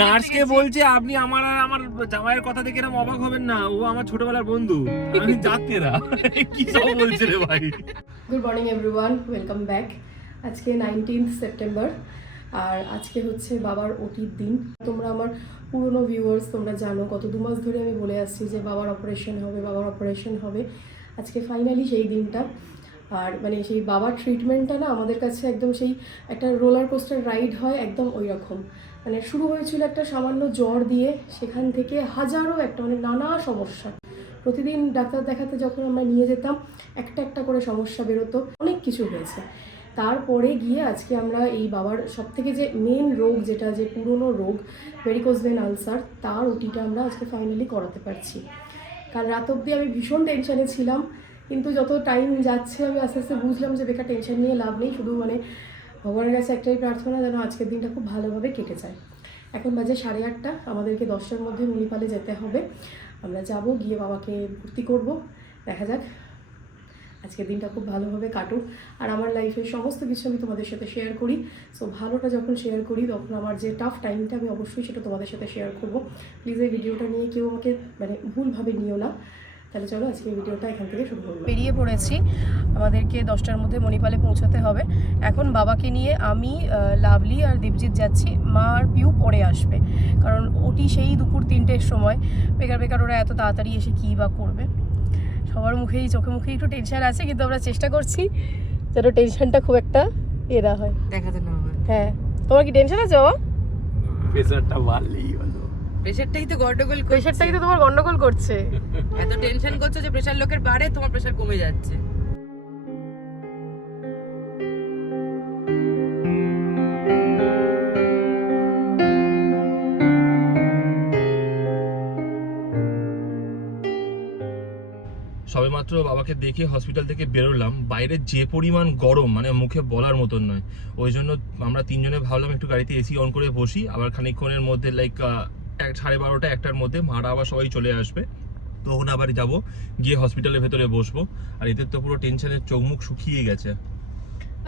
নার্সকে বলছে আপনি আমার আর আমার জামাইয়ের কথা দেখে এরকম অবাক হবেন না, ও আমার ছোটবেলার বন্ধু, আমি যাত্রীরা কি সব বলছে রে ভাই। Good morning everyone, welcome back. আজকে 19th সেপ্টেম্বর আর আজকে হচ্ছে বাবার ওটির দিন। তোমরা আমার পুরনো ভিউয়ার্স, তোমরা জানো গত 2 মাস ধরে আমি বলে আসছি যে বাবার অপারেশন হবে, বাবার অপারেশন হবে। আজকে ফাইনালি সেই দিনটা। আর মানে সেই বাবার ট্রিটমেন্টটা না আমাদের কাছে একদম সেই একটা রোলার কোস্টার রাইড হয়, একদম ওই রকম। মানে শুরু হয়েছিল একটা সামান্য জ্বর দিয়ে, সেখান থেকে হাজারো একটা মানে নানা সমস্যা। প্রতিদিন ডাক্তার দেখাতে যখন আমরা নিয়ে যেতাম একটা একটা করে সমস্যা বেরোতো, অনেক কিছু হয়েছে। তারপরে গিয়ে আজকে আমরা এই বাবার সবথেকে যে মেন রোগ, যেটা যে পুরনো রোগ ভেরিকোজ ভেন আলসার, তার ওটিটা আমরা আজকে ফাইনালি করাতে পারছি। কাল রাত অবধি আমি ভীষণ টেনশানে ছিলাম, কিন্তু যত টাইম যাচ্ছে আমি আস্তে আস্তে বুঝলাম যে বেকার টেনশন নিয়ে লাভ নেই। শুধু মানে ভগবানের কাছে একটাই প্রার্থনা যেন আজকের দিনটা খুব ভালোভাবে কেটে যায়। এখন বাজে 8:30, আমাদেরকে 10টার মধ্যে মণিপালে যেতে হবে। আমরা যাব, গিয়ে বাবাকে ভর্তি করব। দেখা যাক আজকের দিনটা খুব ভালোভাবে কাটুক। আর আমার লাইফের সমস্ত কিছু আমি তোমাদের সাথে শেয়ার করি। সো ভালোটা যখন শেয়ার করি তখন আমার যে টাফ টাইমটা আমি অবশ্যই সেটা তোমাদের সাথে শেয়ার করব। প্লিজ এই ভিডিওটা নিয়ে কেউ আমাকে মানে ভুলভাবে নিও না। তাহলে চলো আজকে ভিডিওটা এখান থেকে শুরু করবো। বেরিয়ে পড়েছি, আমাদেরকে 10টার মধ্যে মণিপালে পৌঁছাতে হবে। এখন বাবাকে নিয়ে আমি, লাভলি আর দীপজিৎ যাচ্ছি। মা আর পিউ পরে আসবে, কারণ ওটি সেই দুপুর 3টের সময়। বেকার ওরা এত তাড়াতাড়ি এসে কী বা করবে। সবার মুখেই চোখে মুখেই একটু টেনশন আছে, কিন্তু আমরা চেষ্টা করছি যেন টেনশনটা খুব একটা এরা হয়, দেখাতে না হয়। হ্যাঁ, তোমার কি টেনশন আছে বাবা? প্রেসারটা বাড়লেই হলো। প্রেসারটাই তো গন্ডগোল, প্রেশারটাই তো তোমার গন্ডগোল করছে। এত টেনশন করছো যে প্রেসার লোকের বাড়ে, তোমার প্রেসার কমে যাচ্ছে। সবেমাত্র বাবাকে দেখে হসপিটাল থেকে বেরোলাম, বাইরে যে পরিমাণ গরম মানে মুখে বলার মতন নয়। ওই জন্য আমরা 3 জনে ভাবলাম একটু গাড়িতে এসি অন করে বসি, আবার খানিকক্ষণের মধ্যে লাইক 12:30 1টার মধ্যে মারা আবার সবাই চলে আসবে, তখন আবার যাব, গিয়ে হসপিটালের ভেতরে বসবো। আর এদের তো পুরো টেনশনের চোখ মুখ শুকিয়ে গেছে।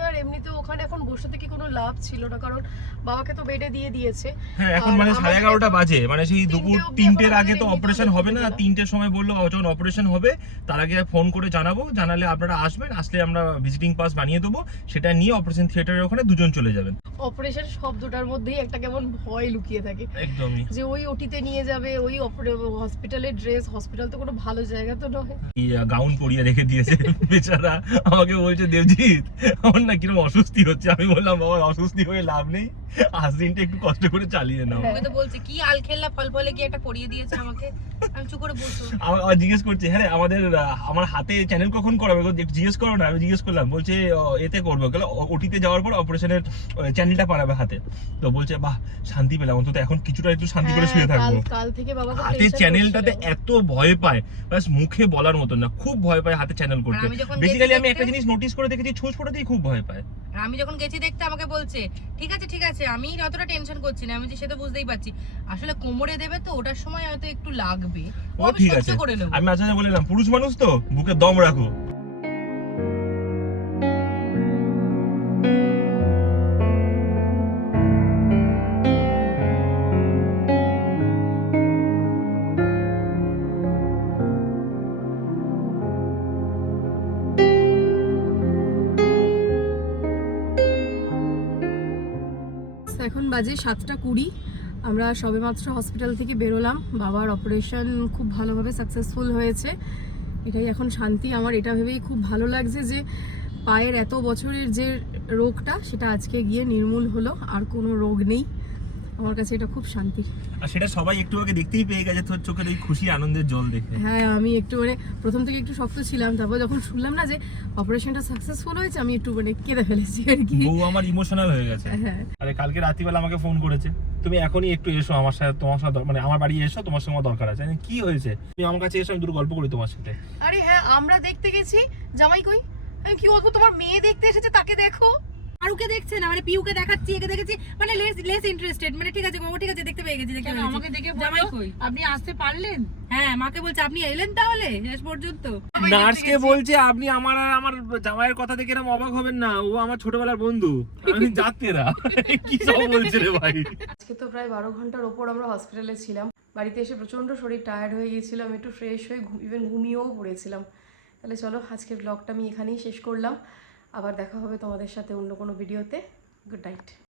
আর এমনিতে ওখানে এখন বসে থেকে কোনো লাভ ছিল না, কারণ বাবাকে তো বেডে দিয়ে দিয়েছে। হ্যাঁ, এখন মানে 11:30 বাজে, মানে সেই দুপুর 3টের আগে তো অপারেশন হবে না। 3টের সময় বললো যখন অপারেশন হবে তার আগে ফোন করে জানাবো, জানালে আপনারা আসবেন, আসলে আমরা ভিজিটিং পাস বানিয়ে দেবো, সেটা নিয়ে অপারেশন থিয়েটারের ওখানে 2 জন চলে যাবেন। অপারেশন শব্দটার মধ্যেই একটা কেমন ভয় লুকিয়ে থাকে, একদমই, যে ওই ওটিতে নিয়ে যাবে, ওই হসপিটালের ড্রেস, হসপিটাল তো কোনো ভালো জায়গা তো নয়। গাউন পরিয়ে রেখে দিয়েছে বেচারা। আমাকে বলছে দেবজিৎ আমার না কিরকম অস্বস্তি হচ্ছে। আমি বললাম বাবা অস্বস্তি হয়ে লাভ নেই, আজ দিনটা একটু কষ্ট করে চালিয়ে নাও। আমি তো বলছি কি আল খেললা ফল ফলে কি একটা পরিয়ে দিয়েছে আমাকে, আমি চুপ করে বলছো। আমার জিজ্ঞেস করছে হ্যাঁ আমার হাতে চ্যানেল কখন করাবে, জিজ্ঞেস করো না। আমি জিজ্ঞেস করলাম, বলছে এতে করবো, ওটিতে যাওয়ার পর অপারেশনের চ্যানেলটা পাঠাবে হাতে। তো বলছে বাহ শান্তি পেলাম, অন্তত এখন কিছুটা একটু শান্তি করে শুয়ে থাকবো। কাল থেকে বাবা হাতে চ্যানেলটাতে এত ভয় পায়, বাস মুখে বলার মতন না, খুব ভয় পায় হাতে চ্যানেল করতে। বেসিক্যালি আমি একটা জিনিস নোটিস করে দেখেছি, ছুঁচ ফোটাতেই খুব ভয় পায়। আমি যখন গেছি দেখতে আমাকে বলছে ঠিক আছে আমি অতটা টেনশন করছি না। আমি যে সেটা বুঝতেই পারছি, আসলে কোমরে দেবে তো ওটার সময় হয়তো একটু লাগবে। ও ঠিক আছে, আমি মাঝে মাঝে বললাম পুরুষ মানুষ তো বুকে দম রাখো। এখন বাজে 7:20, আমরা সবেমাত্র হসপিটাল থেকে বেরোলাম। বাবার অপারেশন খুব ভালোভাবে সাকসেসফুল হয়েছে, এটাই এখন শান্তি আমার। এটা ভেবেই খুব ভালো লাগছে যে পায়ের এত বছরের যে রোগটা সেটা আজকে গিয়ে নির্মূল হলো, আর কোনো রোগ নেই। আমার কাছে এটা খুব শান্তি। আর সেটা সবাই একটু আগে দেখতেই পেয়ে গেছে তোর চোখের এই খুশি আনন্দের জল দেখে। হ্যাঁ, আমি একটু মানে প্রথম থেকে একটু শক্ত ছিলাম, তারপর যখন শুনলাম না যে অপারেশনটা সাকসেসফুল হয়েছে আমি একটু মানে কেঁদে ফেলেছি আর কি। বউ আমার ইমোশনাল হয়ে গেছে। হ্যাঁ, আরে কালকে রাত্রিবেলা আমাকে ফোন করেছে, তুমি এখনই একটু এসো আমার সাথে, তোমার সাথে মানে আমার বাড়ি এসো, তোমার সঙ্গে আমার দরকার আছে। কি হয়েছে, তুমি আমার কাছে এসো, আমি দুটো গল্প করি তোমার সাথে। আরে হ্যাঁ, আমরা দেখতে গেছি, জামাই কই? আমি কি বলবো, তোমার মেয়ে দেখতে এসেছে, তাকে দেখো। আর ওকে দেখছে না, মানে পিউকে দেখাচ্ছি, একে দেখেছি, মানে লেস ইন্টারেস্টেড, মানে ঠিক আছে ঠিক আছে, দেখতে পেয়ে গেছি, দেখতে পেয়ে গেছি। আমাকে দেখে জামাই বললো কই? আপনি আসতে পারলেন? হ্যাঁ, মাকে বলছে আপনি এলেন তাহলে শেষ পর্যন্ত। নার্সকে বলছে আপনি আমার আর আমার জামাইয়ের কথা দেখে এরকম অবাক হবেন না, ও আমার ছোটবেলার বন্ধু, আমি যাত্রীরা কি সব বলছে রে ভাই। আজকে তো প্রায় 12 ঘন্টার ওপর আমরা হসপিটালে ছিলাম। বাড়িতে এসে প্রচণ্ড শরীর টায়ার্ড হয়ে গিয়েছিলাম, একটু ফ্রেশ হয়ে ইভেন ঘুমিয়েও পড়েছিলাম। তাহলে চলো আজকের ব্লগটা আমি এখানেই শেষ করলাম। আবার দেখা হবে তোমাদের সাথে অন্য কোনো ভিডিওতে। Good night.